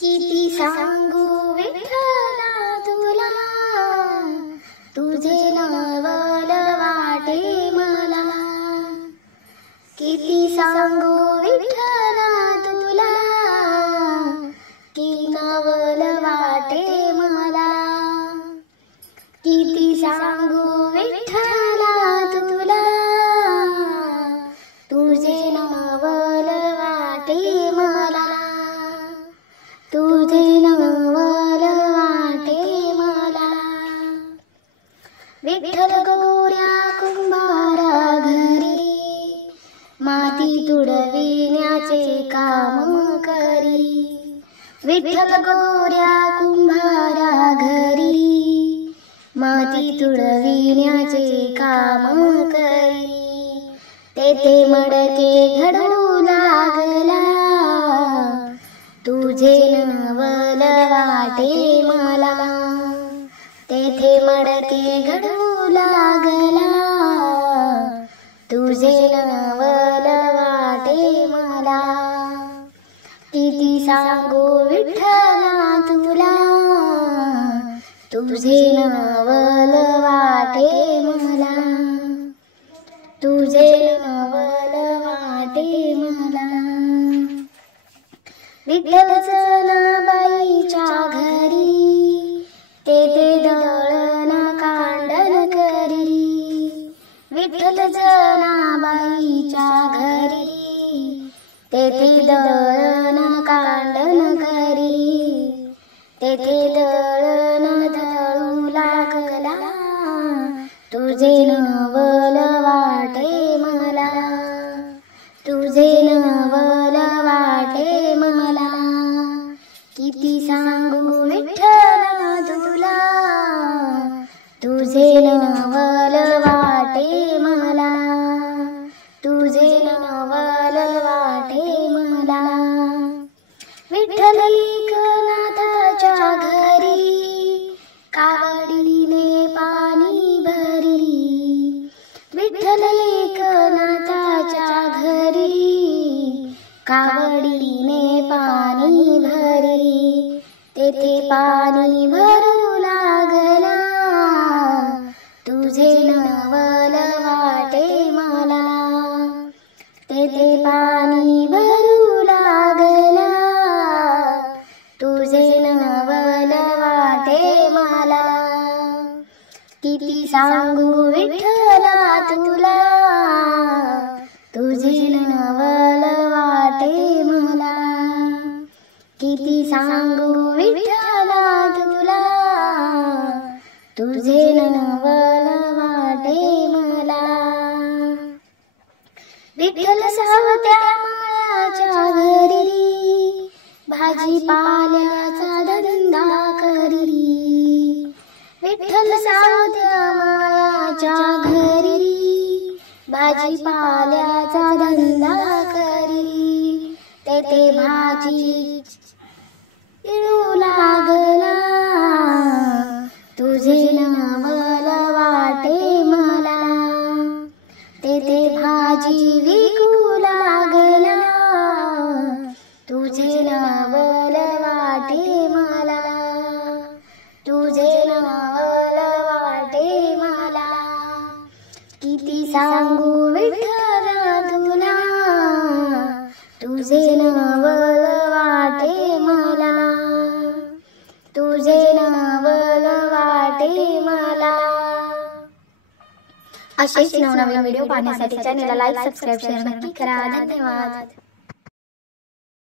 किती सांगू विठ्ठला तुला, तुझे नवल वाटे मला। किती सांगू विठ्ठला तुला, की नवल वाटे मला। किती सांगू विठ्ठला तुला, तुझे नवल वाटे मला। तुझे नवल वाटे मला। विठ्ठल गोऱ्या कुंभारा घरी, माती तुडविण्याचे काम करी। विठ्ठल गोऱ्या कुंभारा घरी, माती तुडविण्याचे काम करी। तेथे मडके घडू लागला, तुझे नवल वाटे मला। तेथे मडके घडू लागला, तुझे नवल वाटे मला। किती सांगू विठ्ठला तुला, तुझे नवल वाटे मला। तुझे नवल वाटे मला। विठ्ठल जनाबाईच्या घरी, तेथे दळण कांडण करी। विठ्ठल जनाबाईच्या घरी, तेथे दळण कांडण करी। तेथे दळण दळू लागला, तुझे नवल वाटे मला। तुझे नवल वाटे मला। किती सांगू विठ्ठला तुला, तुझे नवल वाटे मला। तुझे नवल वाटे मला। विठ्ठल एकनाथाच्या घरी, कावडीने पाणी भरी। विठ्ठल एकनाथाच्या घरी, कावडीने पाणी भरी। तेथे पाणी भरू लागला, तुझे नवल वाटे मला। तेथे पाणी भरू लागला, तुझे नवल वाटे मला। किती सांगू विठ्ठला तुला, तुझे नवल वाटे मला। किती सांगू विठ्ठला तुला, तुझे नवल वाटे मला। विठ्ठल सावत्या मायाच्या घरी, भाजीपाल्याचा धंदा करी। विठ्ठल सावत्या मायाच्या घरी, भाजीपाल्याचा धंदा करी। तेथे भाजी इळू लागला, तुझे नवल वाटे मला। तेथे भाजी विकू लागला, तुझे नवल वाटे मला। तुझे नवल वाटे मला। किती सांगू विठ्ठला तुला, तुझे नवल वाटे मला। तुझे नवल वाटे मला। असेच नवनवीन व्हिडिओ पाहण्यासाठी चॅनलला लाईक, सबस्क्राईब, शेअर नक्की करा। धन्यवाद।